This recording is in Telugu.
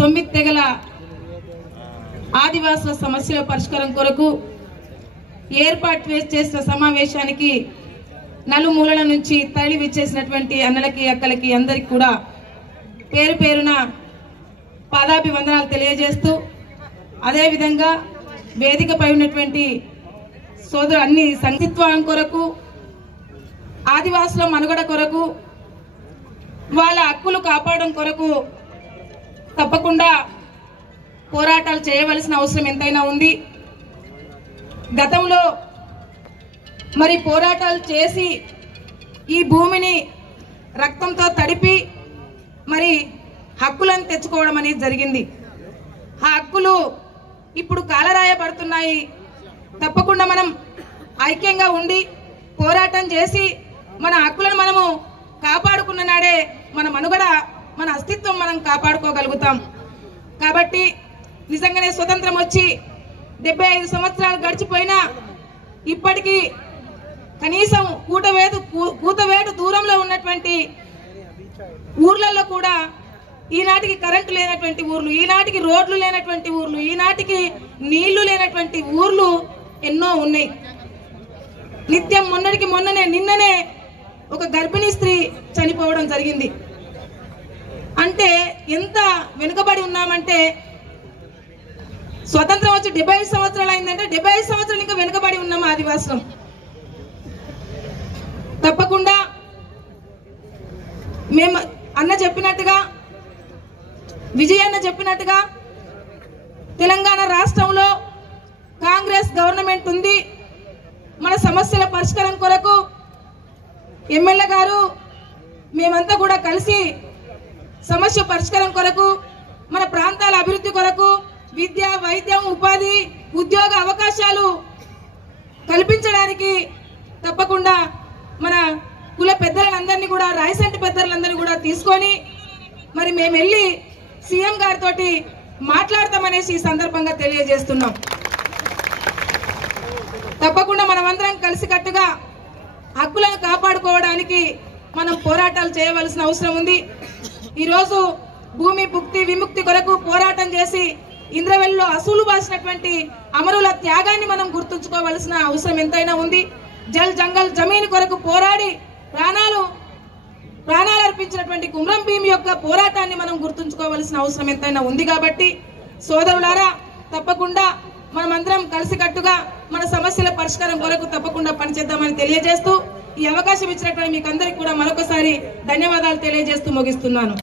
9 తెగల ఆదివాసుల సమస్యల పరిష్కారం కొరకు ఏర్పాటు చేసిన సమావేశానికి నలుమూలల నుంచి తరలి విచ్చేసినటువంటి అన్నలకి అక్కలకి అందరికి కూడా పేరు పేరున పాదాభివందనాలు తెలియజేస్తూ అదే విధంగా వేదికపై ఉన్నటువంటి సోదరు అన్ని సంక్షిప్తం కొరకు ఆదివాసుల మనుగడ కొరకు వాళ్ళ హక్కులు కాపాడడం కొరకు తప్పకుండా పోరాటాలు చేయవలసిన అవసరం ఎంతైనా ఉంది. గతంలో మరి పోరాటాలు చేసి ఈ భూమిని రక్తంతో తడిపి మరి హక్కులను తెచ్చుకోవడం అనేది జరిగింది. ఆ హక్కులు ఇప్పుడు కాలరాయబడుతున్నాయి. తప్పకుండా మనం ఐక్యంగా ఉండి పోరాటం చేసి మన హక్కులను మనము కాపాడుకున్న నాడే మన మనుగడ మన అస్తిత్వం మనం కాపాడుకోగలుగుతాం. కాబట్టి నిజంగానే స్వతంత్రం వచ్చి 75 సంవత్సరాలు గడిచిపోయినా ఇప్పటికీ కనీసం కూతవేటు దూరంలో ఉన్నటువంటి ఊర్లలో కూడా ఈనాటికి కరెంటు లేనటువంటి ఊర్లు, ఈనాటికి రోడ్లు లేనటువంటి ఊర్లు, ఈనాటికి నీళ్లు లేనటువంటి ఊర్లు ఎన్నో ఉన్నాయి. నిత్యం నిన్ననే ఒక గర్భిణీ స్త్రీ చనిపోవడం జరిగింది. అంటే ఎంత వెనుకబడి ఉన్నామంటే స్వతంత్రం వచ్చి 75 సంవత్సరాలు అయిందంటే 75 సంవత్సరాలు ఇంకా వెనుకబడి ఉన్నాము ఆదివాసులం. తప్పకుండా మేము అన్న చెప్పినట్టుగా విజయన్న చెప్పినట్టుగా తెలంగాణ రాష్ట్రంలో కాంగ్రెస్ గవర్నమెంట్ ఉంది. మన సమస్యల పరిష్కారం కొరకు ఎమ్మెల్యే గారు మేమంతా కూడా కలిసి సమస్య పరిష్కారం కొరకు మన ప్రాంతాల అభివృద్ధి కొరకు విద్య, వైద్యం, ఉపాధి, ఉద్యోగ అవకాశాలు కల్పించడానికి తప్పకుండా మన కుల పెద్దలందరినీ కూడా రాయసంటి పెద్దలందరినీ కూడా తీసుకొని మరి మేము వెళ్ళి సీఎం గారితో మాట్లాడతామనేసి ఈ సందర్భంగా తెలియజేస్తున్నాం. తప్పకుండా మనమందరం కలిసికట్టుగా హక్కులను కాపాడుకోవడానికి మనం పోరాటాలు చేయవలసిన అవసరం ఉంది. ఈరోజు భూమి భుక్తి విముక్తి కొరకు పోరాటం చేసి ఇంద్రవెల్లిలో అసూలు బాసినటువంటి అమరుల త్యాగాన్ని మనం గుర్తుంచుకోవలసిన అవసరం ఎంతైనా ఉంది. జల్ జంగల్ జమీన్ కొరకు పోరాడి ప్రాణాలు అర్పించినటువంటి కుమ్రం భీమ్ యొక్క పోరాటాన్ని మనం గుర్తుంచుకోవలసిన అవసరం ఎంతైనా ఉంది. కాబట్టి సోదరులారా తప్పకుండా మనమందరం కలిసికట్టుగా మన సమస్యల పరిష్కారం కొరకు తప్పకుండా పనిచేద్దామని తెలియజేస్తూ ఈ అవకాశం ఇచ్చినటువంటి మీకు అందరికీ కూడా మరొకసారి ధన్యవాదాలు తెలియజేస్తూ ముగిస్తున్నాను.